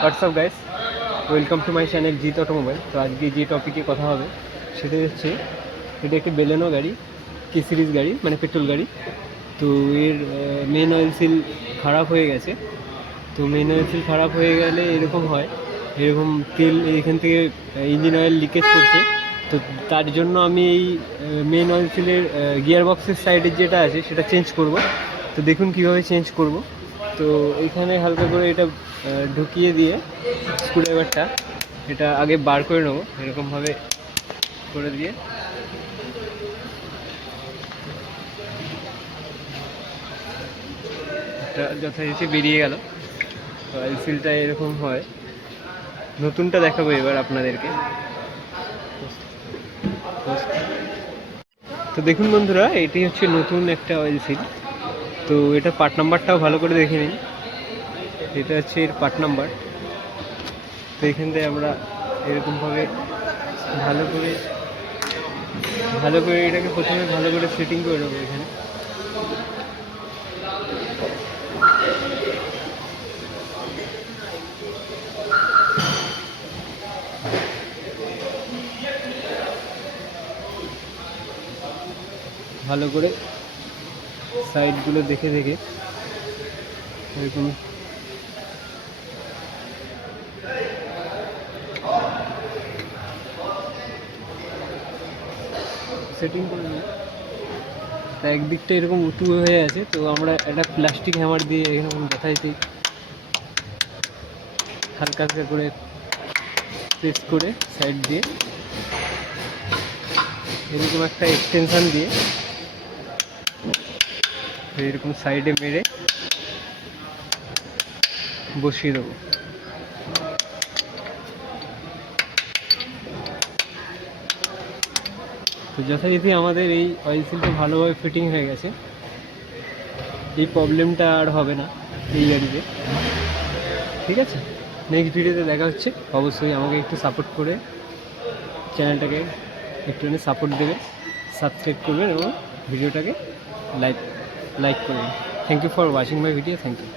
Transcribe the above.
WhatsApp guys, welcome to my channel জিত automobile. তো আজকে যে টপিকে কথা হবে সেটা হচ্ছে, এটা একটি বেলেনো গাড়ি, কে সিরিজ গাড়ি, মানে পেট্রোল গাড়ি। তো এর মেন অয়েল সিল খারাপ হয়ে গেছে। তো মেন অয়েল সিল খারাপ হয়ে গেলে এরকম হয়, এরকম তেল এখান থেকে ইঞ্জিন অয়েল লিকেজ করছে। তো তার জন্য আমি এই মেন অয়েল সিলের গিয়ার বক্সের সাইডে যেটা আছে সেটা চেঞ্জ করব। তো দেখুন কীভাবে চেঞ্জ করব। তো এইখানে হালকা করে এটা ঢুকিয়ে দিয়ে স্ক্রুড্রাইভারটা এটা আগে বার করে নেবো, এরকমভাবে করে দিয়ে। এটা যথারীতি বেরিয়ে গেল। তো অয়েল সিলটা এরকম হয়। নতুনটা দেখাবো এবার আপনাদেরকে। তো দেখুন বন্ধুরা, এটি হচ্ছে নতুন একটা অয়েল সিল। তো এটা পার্ট নাম্বারটাও ভালো করে দেখে নিন। এটা হচ্ছে এর পার্ট নাম্বার। তো এখান থেকে আমরা এরকমভাবে ভালো করে এটাকে প্রথমে ভালো করে সেটিং করে নেবো। এখানে ভালো করে সাইডগুলো দেখে দেখে এরকম সেটিং করে নিই। তা একদিকটা এরকম উঁচু হয়ে আছে, তো আমরা একটা প্লাস্টিক হ্যামার দিয়ে এরকম যথারীতি হালকা হালকা করে প্রেস করে সাইড দিয়ে এরকম একটা এক্সটেনশান দিয়ে এরকম সাইডে মেরে বসিয়ে দেবো। তো যথারীতি আমাদের এই অয়েল সিলটা ভালোভাবে ফিটিং হয়ে গেছে। এই প্রবলেমটা আর হবে না এই গাড়িতে। ঠিক আছে, নেক্সট ভিডিওতে দেখা হচ্ছে। অবশ্যই আমাকে একটু সাপোর্ট করে চ্যানেলটাকে একটুখানি সাপোর্ট দেবে, সাবস্ক্রাইব করবেন এবং ভিডিওটাকে লাইক করবেন। Thank you for watching my video. Thank you.